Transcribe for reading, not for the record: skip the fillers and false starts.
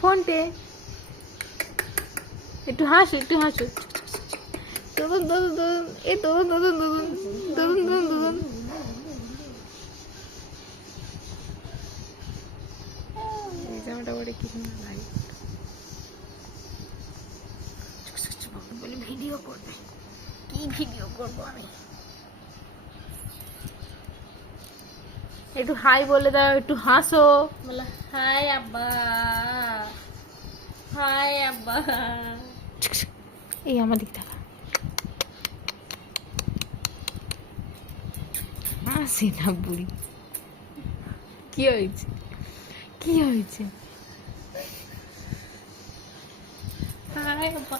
ফোনটে একটু হাসো, একটু হাসো। দুদুন দুদুন দুদুন, এ দুদুন দুদুন দুদুন, দুদুন দুদুন দুদুন। এই জামাটা পরে কি সুন্দর লাগে। বলি ভিডিও করবে, কি ভিডিও করবো আমি? একটু হাই বলে দাও, একটু হাসো। বলে হাই আব্বা, হাই আব্বা। এই আমার দিকে থাকা হাসি না বুড়ি। কি হয়েছে, কি হয়েছে? হাই আব্বা।